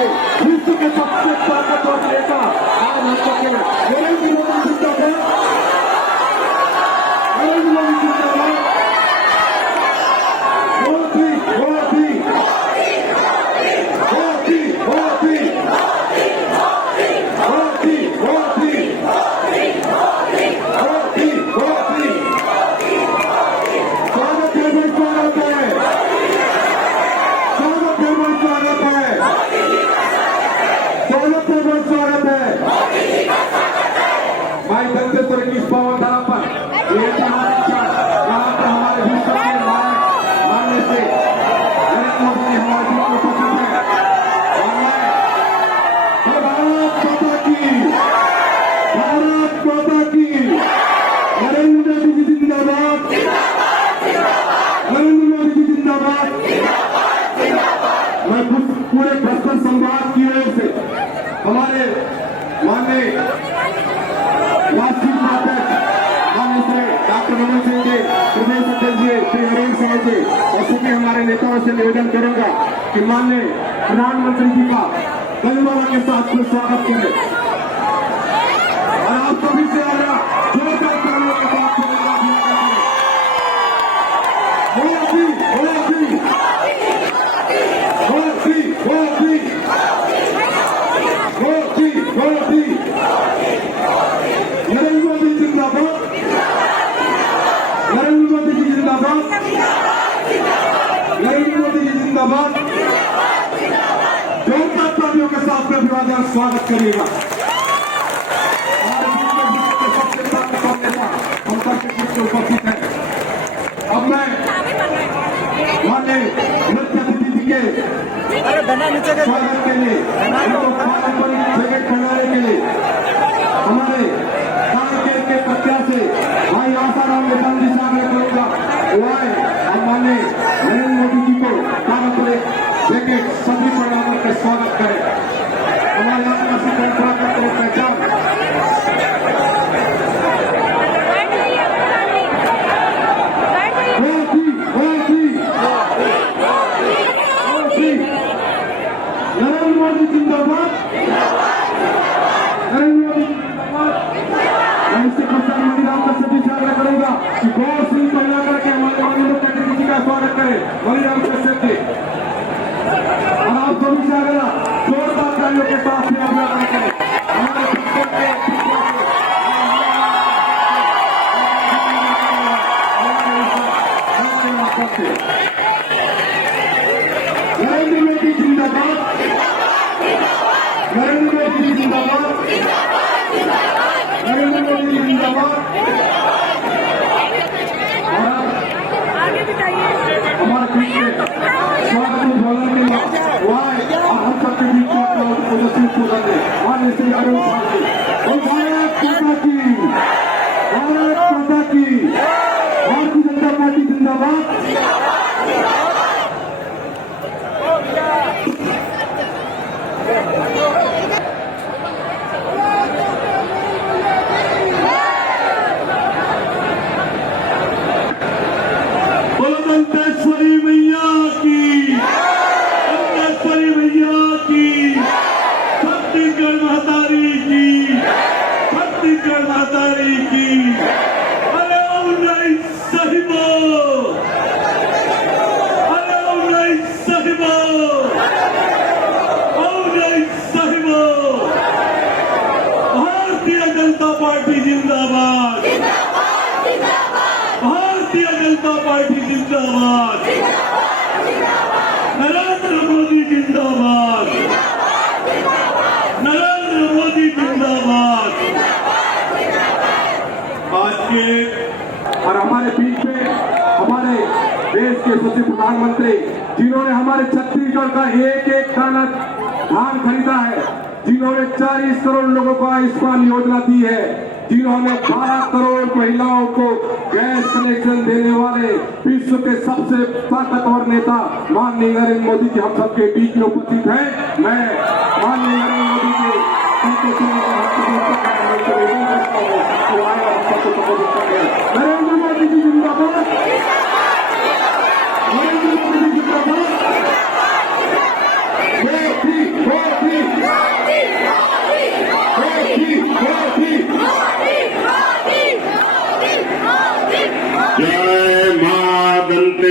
के विश्व के सबसे ताकतवर नेता आज हम सबके नरेंद्र मोदी जिंदाबाद, नरेंद्र मोदी जिंदाबाद, मोदी मोदी मोदी मोदी मोदी मोदी मोदी मोदी। स्वागत है भाई, स्वागत है, स्वागत है भाई, स्वागत है, स्वागत है भाई, स्वागत है भाई। दंतेश्वर की इस पावन धरा पर यहाँ पर हमारे विश्व के मानने से नरेंद्र मोदी ने हमारे जीवन को पसंद है। और मैं भारत माता की, भारत माता की, नरेंद्र मोदी जी जिंदाबाद, नरेंद्र मोदी जी जिंदाबाद। मैं पूरे बस्तर संवाद की ओर से हमारे माननीय वार्षिक नाटक माननीय श्री डॉक्टर रमन सिंह जी, प्रदेश अध्यक्ष जी श्री हरीश सिंह जी और सभी हमारे नेताओं से निवेदन करूंगा कि माननीय प्रधानमंत्री जी का गलमाला के साथ स्वागत करें और आप सभी से आग्रह जोरदार तालियों के साथ मोदी मोदी मोदी मोदी मोदी मोदी, नरेंद्र मोदी जिंदाबाद, नरेंद्र मोदी जी जिंदाबाद, नरेंद्र मोदी जी जिंदाबाद। जोरदार तालियों के साथ में विवादान स्वागत करिएगा। सबसे ताकतवर नेता हम सबके बीच में उपस्थित है। अब मैं माननीय मुख्य अतिथि जी के स्वागत के लिए पारंपरिक जगह बनाने के लिए हमारे कांकेर के प्रत्याशी भाई आसाराम नेतान जी साहब ने करूंगा वो आए हम माननीय नरेंद्र मोदी जी को पारंपरिक जैकेट सभी परिणामों का स्वागत करें। हमारे आदिवासी परंपरा का तो पहचान मोदी मोदी मोदी, नरेंद्र मोदी जिंदाबाद, नरेंद्र मोदी जिंदाबाद। मैं इससे प्रचार मंदिराम का सभी से आग्रह करूंगा कि गौर सिंह महिला करके हमारे माननीय कैटेगरी जी का स्वागत करें मंदिराम कश्यप जी। और आप सभी से आग्रह जोरदार तालियों के साथ में अभिवादन करें हमारे नरेंद्र मोदी जिंदाबाद, नरेंद्र मोदी जिंदाबाद, नरेंद्र मोदी जिंदाबाद। हमारे बीच में स्वागत उद्घाटन के लिए वाय और हम सबके बीच में उपस्थित हो गए माननीय श्री अरुण साहब जी। भारत माता की, भारत माता की, भारतीय जनता पार्टी जिंदाबाद। दंतेश्वरी मैया की, दंतेश्वरी मैया की, छत्तीसगढ़ महतारी की, छत्तीसगढ़ महतारी की। अरे ओ नहीं सहिबो, अरे ओ नहीं सहिबो, ओ नहीं सहिबो। भारतीय जनता पार्टी जिंदाबाद, भारतीय जनता पार्टी जिंदाबाद, नरेंद्र मोदी जिंदाबाद, नरेंद्र मोदी जिंदाबाद। आज के और हमारे बीच में हमारे देश के सचिव प्रधानमंत्री जिन्होंने हमारे छत्तीसगढ़ का एक एक दाना धान खरीदा है, जिन्होंने 40 करोड़ लोगों को आयुष्मान योजना दी है, जिन्होंने 12 करोड़ महिलाओं को गैस कनेक्शन देने वाले विश्व के सबसे ताकतवर नेता माननीय नरेंद्र मोदी जी हम सबके बीच में उपस्थित हैं। मैं माननीय नरेंद्र मोदी जी नरेंद्र मोदी जी जिंदाबाद, नरेंद्र मोदी जी जिंदाबाद।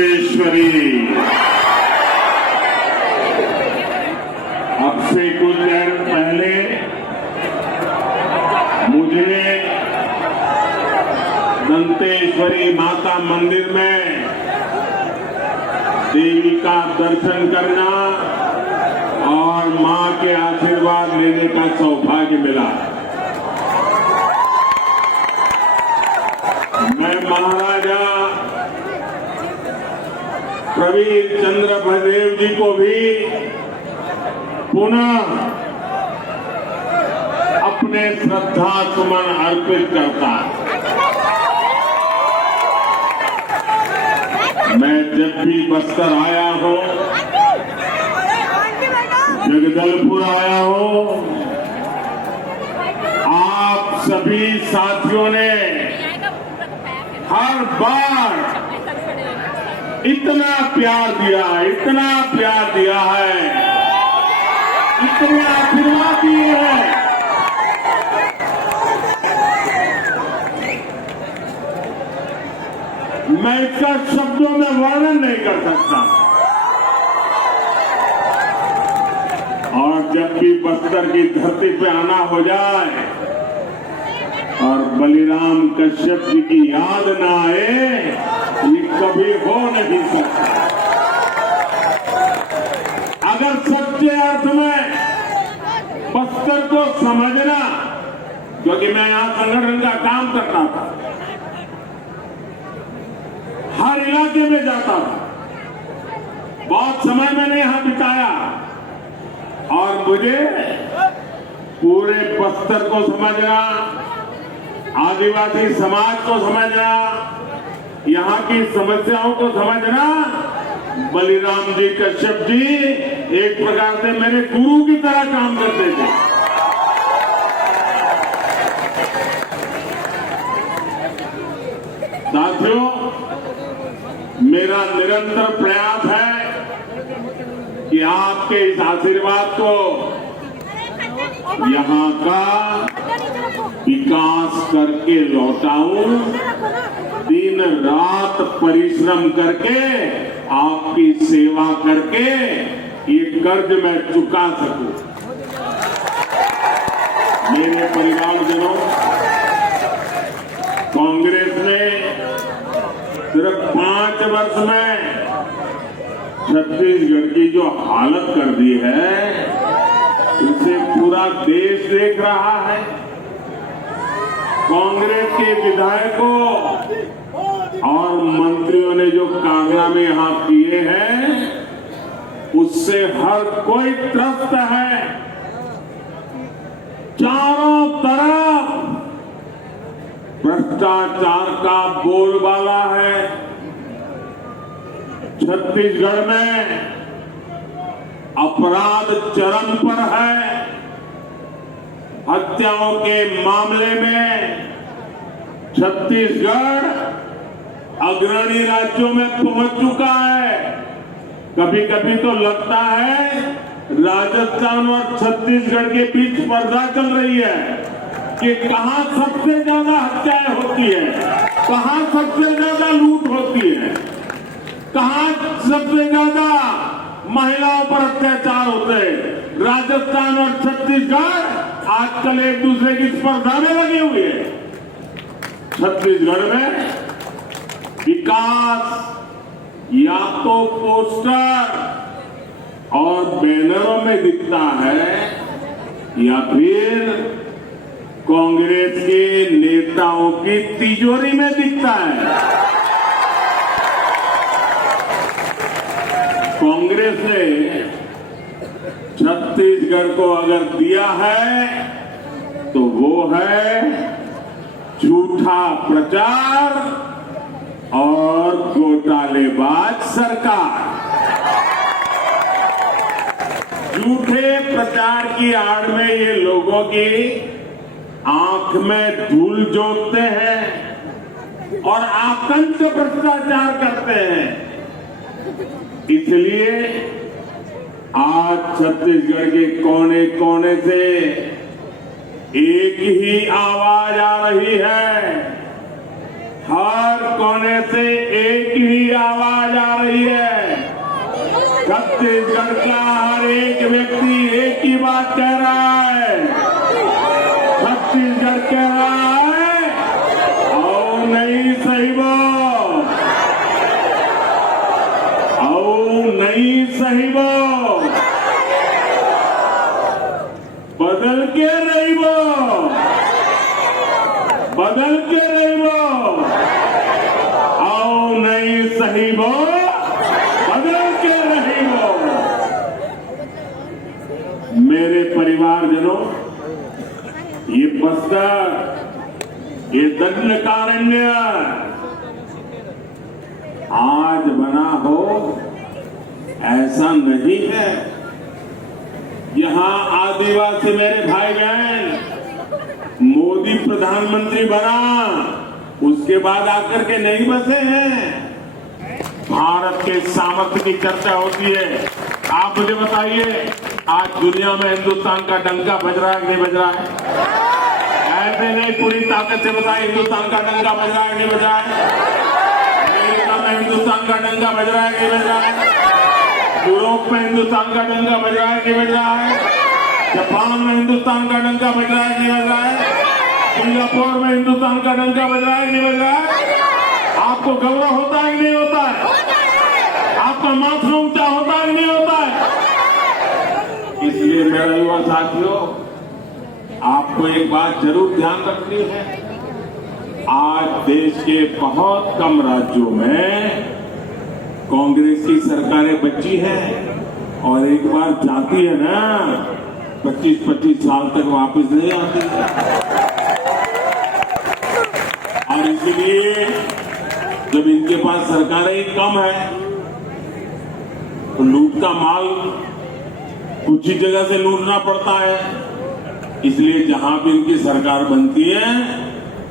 दंतेश्वरी। अब से कुछ देर पहले मुझे दंतेश्वरी माता मंदिर में देवी का दर्शन करना और मां के आशीर्वाद लेने का सौभाग्य मिला। मैं महाराजा प्रवीर चंद्र भदेव जी को भी पुनः अपने श्रद्धा सुमन अर्पित करता। मैं जब भी बस्तर आया हूं, जगदलपुर आया हूं, आप सभी साथियों ने हर बार इतना प्यार दिया है, इतना प्यार दिया है, इतने आशीर्वाद दिए हैं। मैं इसका शब्दों में वर्णन नहीं कर सकता। और जब भी बस्तर की धरती पे आना हो जाए और बलिराम कश्यप जी की याद ना आए, ये कभी हो नहीं सकता। अगर सच्चे अर्थ में बस्तर को समझना, क्योंकि मैं यहां संगठन का काम करता था, हर इलाके में जाता था, बहुत समय मैंने यहां बिताया और मुझे पूरे बस्तर को समझना, आदिवासी समाज को समझना, यहाँ की समस्याओं को समझना, बलिराम जी कश्यप जी एक प्रकार से मेरे गुरु की तरह काम करते थे। साथियों, मेरा निरंतर प्रयास है कि आपके इस आशीर्वाद को यहाँ का विकास करके लौटाऊं, दिन रात परिश्रम करके, आपकी सेवा करके ये कर्ज मैं चुका सकूं। मेरे परिवारजनों, कांग्रेस ने सिर्फ 5 वर्ष में छत्तीसगढ़ की जो हालत कर दी है, उसे पूरा देश देख रहा है। कांग्रेस के विधायकों और मंत्रियों ने जो कारनामे यहां किए हैं, उससे हर कोई त्रस्त है। चारों तरफ भ्रष्टाचार का बोलबाला है। छत्तीसगढ़ में अपराध चरम पर है। हत्याओं के मामले में छत्तीसगढ़ अग्रणी राज्यों में पहुंच चुका है। कभी कभी तो लगता है राजस्थान और छत्तीसगढ़ के बीच स्पर्धा चल रही है कि कहां सबसे ज्यादा हत्याएं होती है, कहां सबसे ज्यादा लूट होती है, कहां सबसे ज्यादा महिलाओं पर अत्याचार होते हैं। राजस्थान और छत्तीसगढ़ आजकल एक दूसरे की स्पर्धा में लगे हुए हैं। छत्तीसगढ़ में विकास या तो पोस्टर और बैनरों में दिखता है या फिर कांग्रेस के नेताओं की तिजोरी में दिखता है। कांग्रेस ने छत्तीसगढ़ को अगर दिया है तो वो है झूठा प्रचार और घोटालेबाज सरकार। झूठे प्रचार की आड़ में ये लोगों की आंख में धूल जोतते हैं और आतंक भ्रष्टाचार करते हैं। इसलिए आज छत्तीसगढ़ के कोने कोने से एक ही आवाज आ रही है, हर कोने से एक ही आवाज आ रही है। छत्तीसगढ़ का हर एक व्यक्ति एक ही बात कह रहा है। छत्तीसगढ़ कह रहा है, आओ नहीं सहिबो, आओ नहीं सहिबो, बदल के रहिबो, बदल के रहिबो, आओ नहीं सहिबो, बदल के रहिबो। मेरे परिवारजनों, ये बस्तर, ये दंडकारण्य आज बना हो ऐसा नहीं है। यहाँ आदिवासी मेरे भाई बहन, मोदी प्रधानमंत्री बना उसके बाद आकर के नहीं बसे हैं। भारत के सामर्थ्य की चर्चा होती है। आप मुझे बताइए, आज दुनिया में हिंदुस्तान का डंका बज रहा है कि नहीं बज रहा है? ऐसे नहीं, पूरी ताकत से बताइए, हिंदुस्तान का डंका बज रहा है कि नहीं बज रहा है? अमेरिका में हिंदुस्तान का डंका बज रहा है कि नहीं बज रहा है? यूरोप में हिंदुस्तान का डंका बज रहा है कि बज रहा है? जापान में हिंदुस्तान का डंका बज रहा है कि बज रहा है? सिंगापुर में हिंदुस्तान का डंका बज रहा है कि नहीं बज रहा है? आपको गौरव होता है कि नहीं होता है? आपका माथुर ऊंचा होता है कि नहीं होता है? इसलिए मेरा युवा साथियों, आपको एक बात जरूर ध्यान रखनी है। आज देश के बहुत कम राज्यों में कांग्रेस की सरकारें बची हैं और एक बार जाती है ना, 25-25 साल तक वापस नहीं आती। और इसलिए जब इनके पास सरकारें ही कम है तो लूट का माल कुछ ही जगह से लूटना पड़ता है। इसलिए जहां भी इनकी सरकार बनती है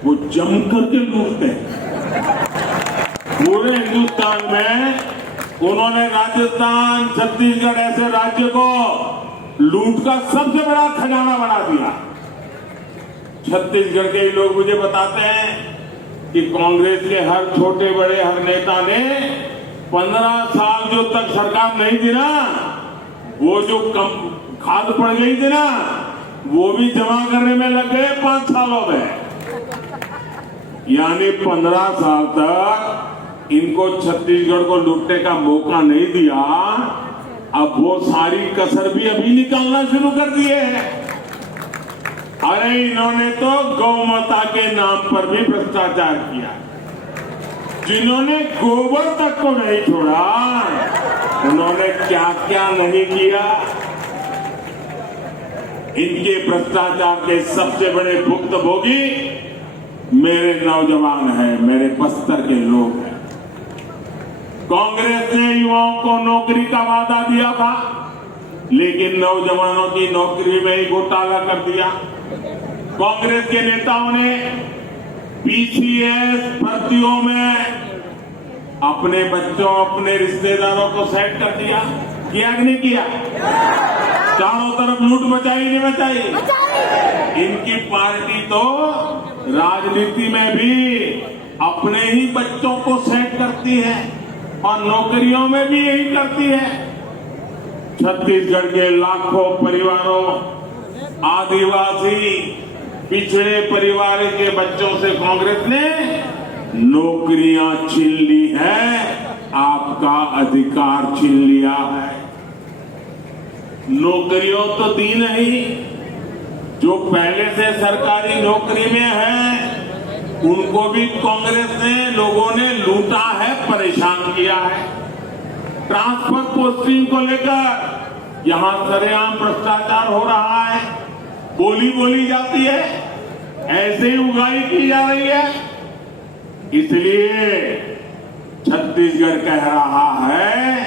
वो जम करके लूटते हैं। पूरे हिंदुस्तान में उन्होंने राजस्थान, छत्तीसगढ़ ऐसे राज्य को लूट का सबसे बड़ा खजाना बना दिया। छत्तीसगढ़ के लोग मुझे बताते हैं कि कांग्रेस के हर छोटे बड़े हर नेता ने 15 साल जो तक सरकार नहीं दी ना, वो जो कम खाद पड़ गई थी ना, वो भी जमा करने में लग गए 5 सालों में। यानी 15 साल तक इनको छत्तीसगढ़ को लूटने का मौका नहीं दिया। अब वो सारी कसर भी अभी निकालना शुरू कर दिए हैं। अरे इन्होंने तो गौ माता के नाम पर भी भ्रष्टाचार किया। जिन्होंने गोबर तक को नहीं छोड़ा, उन्होंने क्या क्या नहीं किया। इनके भ्रष्टाचार के सबसे बड़े भुक्तभोगी मेरे नौजवान हैं, मेरे बस्तर के लोग हैं। कांग्रेस ने युवाओं को नौकरी का वादा दिया था, लेकिन नौजवानों की नौकरी में ही घोटाला कर दिया। कांग्रेस के नेताओं ने पीसीएस भर्तियों में अपने बच्चों, अपने रिश्तेदारों को सेट कर दिया। किया कि नहीं किया? चारों तरफ लूट मचाई नहीं मचाई? इनकी पार्टी तो राजनीति में भी अपने ही बच्चों को सेट करती है और नौकरियों में भी यही करती है। छत्तीसगढ़ के लाखों परिवारों, आदिवासी, पिछड़े परिवार के बच्चों से कांग्रेस ने नौकरियां छीन ली है, आपका अधिकार छीन लिया है। नौकरियों तो दी नहीं, जो पहले से सरकारी नौकरी में है उनको भी कांग्रेस ने, लोगों ने लूटा है, परेशान किया है। ट्रांसफर पोस्टिंग को लेकर यहां सरेआम भ्रष्टाचार हो रहा है, बोली बोली जाती है, ऐसे ही उगाही की जा रही है। इसलिए छत्तीसगढ़ कह रहा है,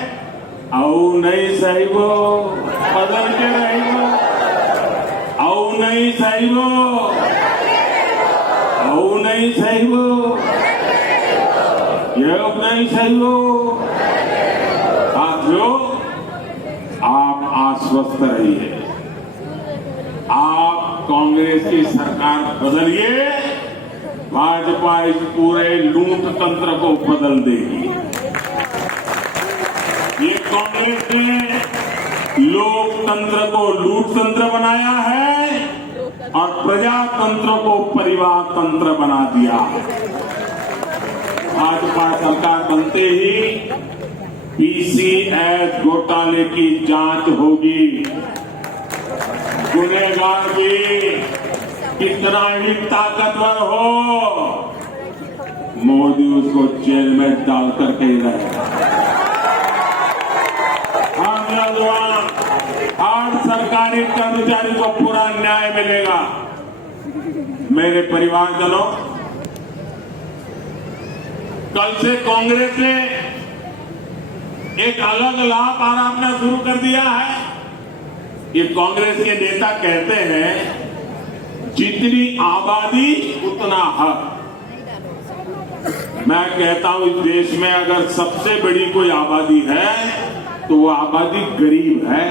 आओ नहीं सहिबो, बदल के रहिबो, आओ नहीं सहिबो, आओ नहीं सहिबो, ये अब नहीं सहिबो। साथियों, आप आश्वस्त रहिए, आप कांग्रेस की सरकार बदलिए भाजपा इस पूरे लूट तंत्र को बदल देगी। ये कांग्रेस ने लोकतंत्र को लूट तंत्र बनाया है और प्रजातंत्र को परिवार तंत्र बना दिया। भाजपा सरकार बनते ही पीसीएस घोटाले की जांच होगी। गुनहगार भी कितना ही ताकतवर हो, मोदी उसको जेल में डाल करके ही रहेगा। हर नौजवान, हर सरकारी कर्मचारी को पूरा न्याय मिलेगा। मेरे परिवारजनों, कल से कांग्रेस ने एक अलग लाभ आरामना शुरू कर दिया है। ये कांग्रेस के नेता कहते हैं जितनी आबादी उतना हक। मैं कहता हूं इस देश में अगर सबसे बड़ी कोई आबादी है तो वो आबादी गरीब है,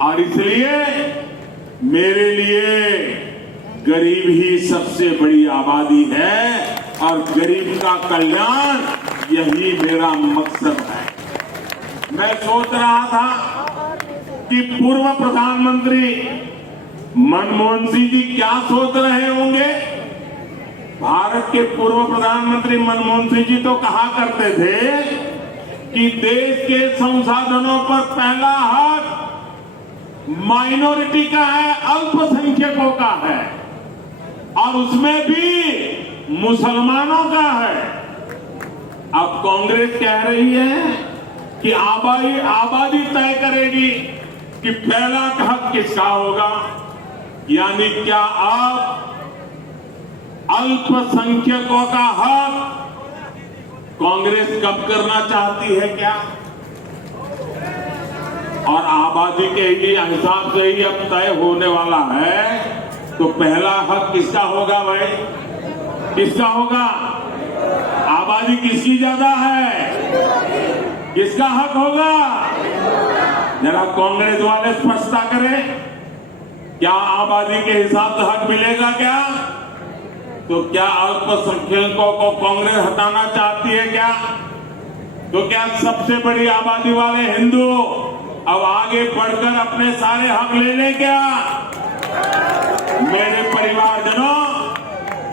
और इसलिए मेरे लिए गरीब ही सबसे बड़ी आबादी है और गरीब का कल्याण यही मेरा मकसद है। मैं सोच रहा था कि पूर्व प्रधानमंत्री मनमोहन सिंह जी क्या सोच रहे होंगे। भारत के पूर्व प्रधानमंत्री मनमोहन सिंह जी तो कहा करते थे कि देश के संसाधनों पर पहला हक माइनॉरिटी का है, अल्पसंख्यकों का है, और उसमें भी मुसलमानों का है। अब कांग्रेस कह रही है कि आबादी तय करेगी कि पहला हक किसका होगा। यानी क्या आप अल्पसंख्यकों का हक कांग्रेस कब करना चाहती है क्या? और आबादी के हिसाब से ही अब तय होने वाला है, तो पहला हक किसका होगा भाई? किसका होगा? आबादी किसकी ज्यादा है? किसका हक होगा? जरा कांग्रेस वाले स्पष्टता करें, क्या आबादी के हिसाब से हक मिलेगा क्या? तो क्या अल्पसंख्यकों को कांग्रेस हटाना चाहती है क्या? तो क्या सबसे बड़ी आबादी वाले हिंदू अब आगे बढ़कर अपने सारे हक ले लें क्या? मेरे परिवारजनों,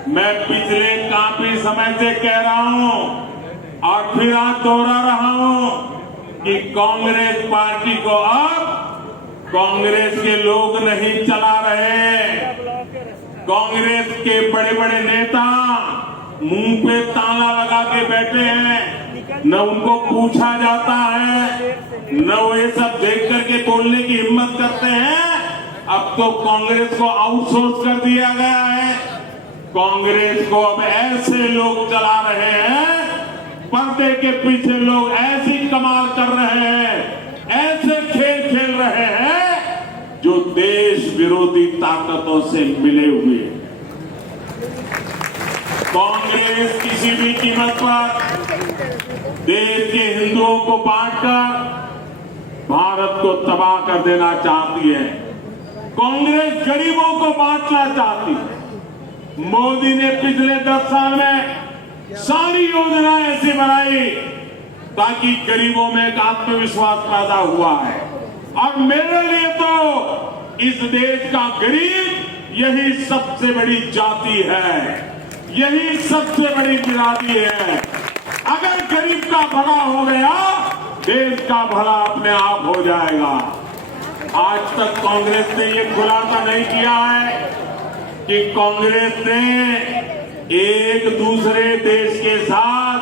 मैं पिछले काफी समय से कह रहा हूं और फिर आज दोहरा रहा हूं कि कांग्रेस पार्टी को अब कांग्रेस के लोग नहीं चला रहे। कांग्रेस के बड़े बड़े नेता मुंह पे ताला लगा के बैठे हैं, न उनको पूछा जाता है, न वो ये सब देख करके बोलने की हिम्मत करते हैं। अब तो कांग्रेस को आउटसोर्स कर दिया गया है। कांग्रेस को अब ऐसे लोग चला रहे हैं, पर्दे के पीछे लोग ऐसी कमाल कर रहे हैं, ऐसे खेल खेल रहे हैं जो देश विरोधी ताकतों से मिले हुए। कांग्रेस किसी भी कीमत पर देश के हिंदुओं को बांटकर भारत को तबाह कर देना चाहती है। कांग्रेस गरीबों को बांटना चाहती है। मोदी ने पिछले 10 साल में सारी योजनाएं ऐसी बनाई ताकि गरीबों में एक आत्मविश्वास पैदा हुआ है। और मेरे लिए तो इस देश का गरीब यही सबसे बड़ी जाति है, यही सबसे बड़ी बिरादरी है। अगर गरीब का भला हो गया, देश का भला अपने आप हो जाएगा। आज तक कांग्रेस ने ये खुलासा नहीं किया है कि कांग्रेस ने एक दूसरे देश के साथ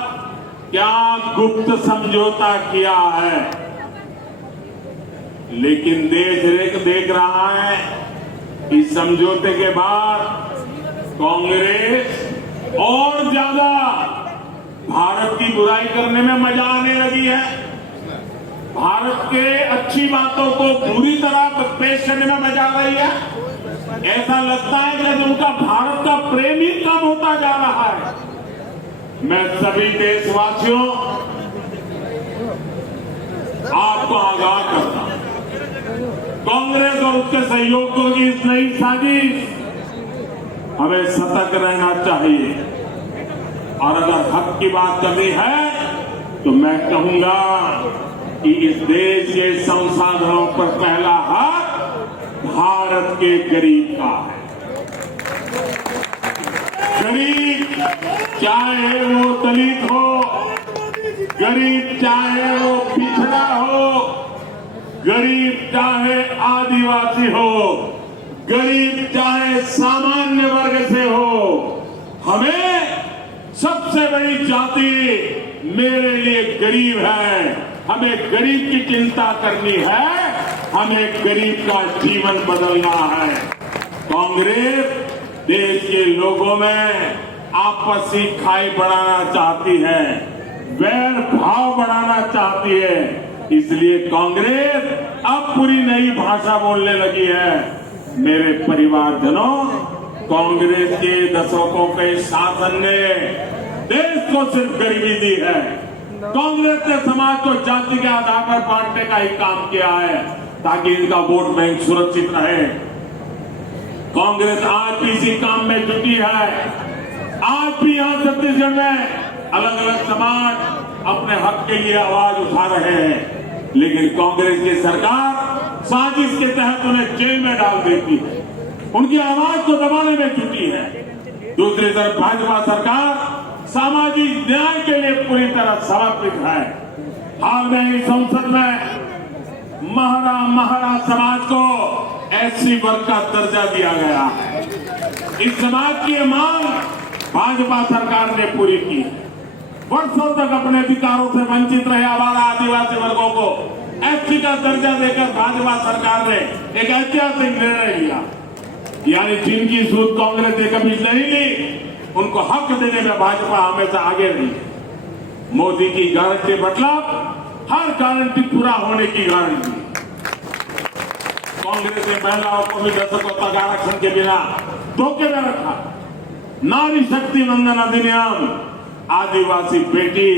क्या गुप्त समझौता किया है, लेकिन देश देख रहा है इस समझौते के बाद कांग्रेस और ज्यादा भारत की बुराई करने में मजा आने लगी है। भारत के अच्छी बातों को बुरी तरह पेश करने में मजा आ रही है। ऐसा लगता है कि उनका भारत का प्रेम ही कम होता जा रहा है। मैं सभी देशवासियों आपको आगाह करता हूं, कांग्रेस और उसके सहयोगियों की इस नई साजिश हमें सतर्क रहना चाहिए। और अगर हक की बात करनी है तो मैं कहूंगा कि इस देश के संसाधनों पर पहला हक भारत के गरीब का है। गरीब चाहे वो दलित हो, गरीब चाहे वो पिछड़ा हो, गरीब चाहे आदिवासी हो, गरीब चाहे सामान्य वर्ग से हो, हमें सबसे बड़ी जाति मेरे लिए गरीब है। हमें गरीब की चिंता करनी है, हमें गरीब का जीवन बदलना है। कांग्रेस देश के लोगों में आपसी खाई बढ़ाना चाहती है, वैर भाव बढ़ाना चाहती है। इसलिए कांग्रेस अब पूरी नई भाषा बोलने लगी है। मेरे परिवारजनों, कांग्रेस के दशकों के शासन ने देश को सिर्फ गरीबी दी है। कांग्रेस ने समाज को जाति के आधार पर बांटने का ही काम किया है ताकि इनका वोट बैंक सुरक्षित रहे। कांग्रेस आज भी इसी काम में जुटी है। आज भी यहां छत्तीसगढ़ में अलग अलग समाज अपने हक के लिए आवाज उठा रहे हैं, लेकिन कांग्रेस की सरकार साजिश के तहत उन्हें जेल में डाल देती है, उनकी आवाज को दबाने में जुटी है। दूसरी तरफ भाजपा सरकार सामाजिक न्याय के लिए पूरी तरह समर्पित है। हाल में ही संसद में महरा समाज को एससी वर्ग का दर्जा दिया गया है। इस समाज की मांग भाजपा सरकार ने पूरी की। वर्षों तक अपने अधिकारों से वंचित रहे आवारा आदिवासी वर्गों को एससी का दर्जा देकर भाजपा सरकार ने एक ऐतिहासिक निर्णय लिया। यानी जिनकी सूद कांग्रेस ने कभी नहीं ली, उनको हक देने में भाजपा हमेशा आगे रही। मोदी की गारंटी मतलब हर गारंटी पूरा होने की गारंटी। कांग्रेस ने महिलाओं को भी दशकों तक आरक्षण के बिना धोखे में रखा। नारी शक्ति वंदन अधिनियम, आदिवासी बेटी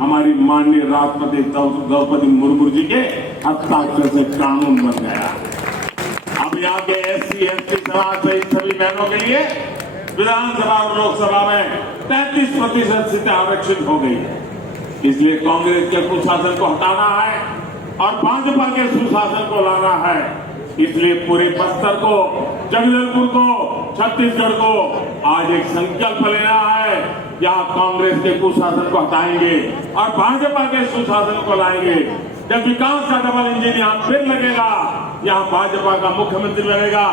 हमारी माननीय राष्ट्रपति द्रौपदी मुर्मू जी के हस्ताक्षर से कानून बन गया। अब यहाँ के एससी एसटी समाज सहित सभी बहनों के लिए विधानसभा और लोकसभा में 33% सीटें आरक्षित हो गई। इसलिए कांग्रेस के कुशासन को हटाना है और भाजपा के सुशासन को लाना है। इसलिए पूरे बस्तर को, जगदलपुर को, छत्तीसगढ़ को आज एक संकल्प लेना है। यहाँ कांग्रेस के कुशासन को हटाएंगे और भाजपा के सुशासन को लाएंगे। जब विकास का डबल इंजन यहाँ फिर लगेगा, यहाँ भाजपा का मुख्यमंत्री बनेगा,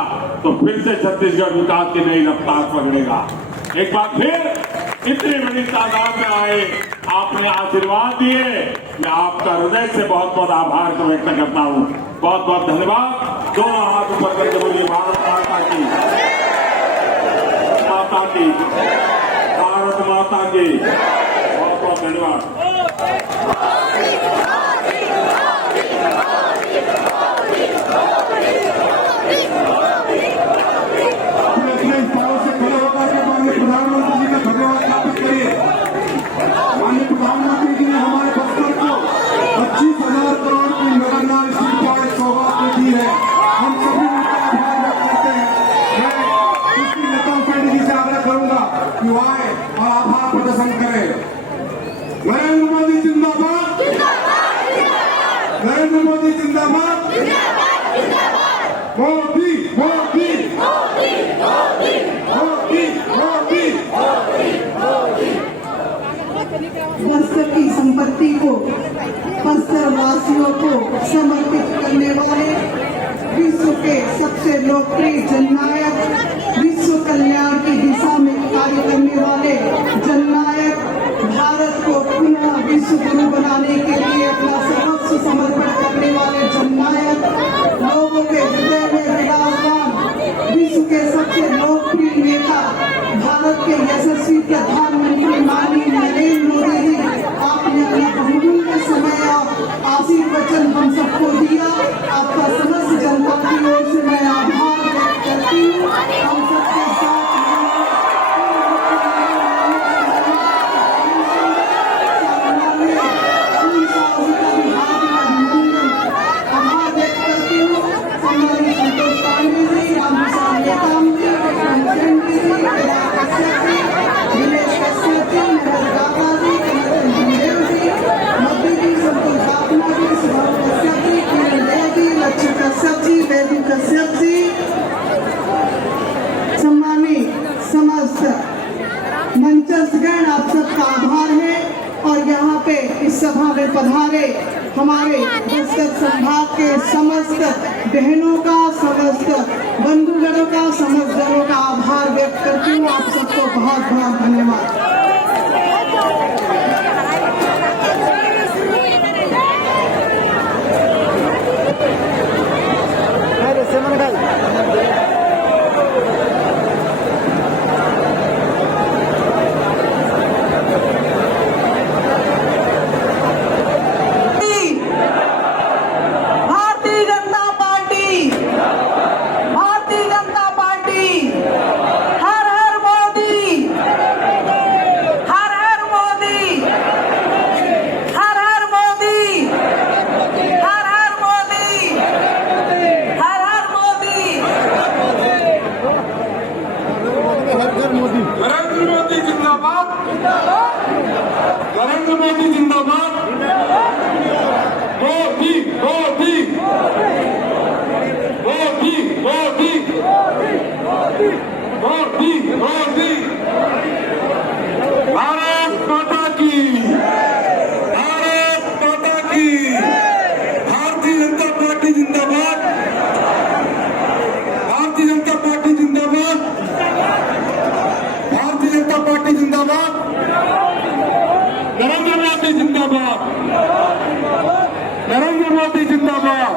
तो फिर से छत्तीसगढ़ विकास की नई रफ्तार पकड़ेगा। एक बार फिर इतनी बड़ी तादाद में आए, आपने आशीर्वाद दिए, मैं आपका हृदय से बहुत बहुत आभार व्यक्त करता हूँ। बहुत बहुत धन्यवाद। दोनों हाथ ऊपर करके बोलिए भारत माता की, माता की, भारत माता की। बहुत बहुत धन्यवाद। प्रधानमंत्री जी का धन्यवाद ज्ञापित करिए। माननीय प्रधानमंत्री जी ने हमारे बस्तर को 25,000 करोड़ की नगर सीट एक सौगात दी है। हम सभी उनका आभार व्यक्त करते हैं। मैं कृषि नेता उपेंद्र जी से आग्रह करूंगा कि वो आए और आभार प्रदर्शन करें। नरेंद्र मोदी जिंदाबाद, नरेंद्र मोदी जिंदाबाद, मोदी मोदी बस्तर की संपत्ति को बस्तर वासियों को समर्पित करने वाले विश्व के सबसे लोकप्रिय जननायक, विश्व कल्याण की दिशा में कार्य करने वाले जननायक, भारत को पुनः विश्व गुरु बनाने के लिए अपना सर्वस्व समर्पण करने वाले जननायक, लोगों के हृदय में विराजमान विश्व के सबसे लोकप्रिय नेता, भारत के यशस्वी प्रधानमंत्री माननीय नरेंद्र मोदी जी, आपने अपना बहुमूल्य समय और आशीर्वचन हम सबको दिया। आपका समस्त जनता की ओर से मैं आभार व्यक्त करती हूँ। हम सबके साथ पूरी पधारे हमारे बस्तर संभाग के समस्त बहनों का, समस्त बंधुगणों का, समस्त जनों का आभार व्यक्त करती हूँ। आप सबको बहुत बहुत धन्यवाद। नरेंद्र मोदी जिंदाबाद, नरेंद्र मोदी जिंदाबाद, मोदी मोदी मोदी मोदी मोदी मोदी, भारत माता की, भारत माता की, भारतीय जनता पार्टी जिंदाबाद, भारतीय जनता पार्टी जिंदाबाद, भारतीय जनता पार्टी जिंदाबाद, नरेंद्र मोदी जिंदाबाद, नरेंद्र मोदी जिंदाबाद,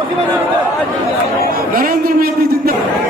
नरेंद्र मोदी जिंदाबाद।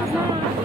Gracias.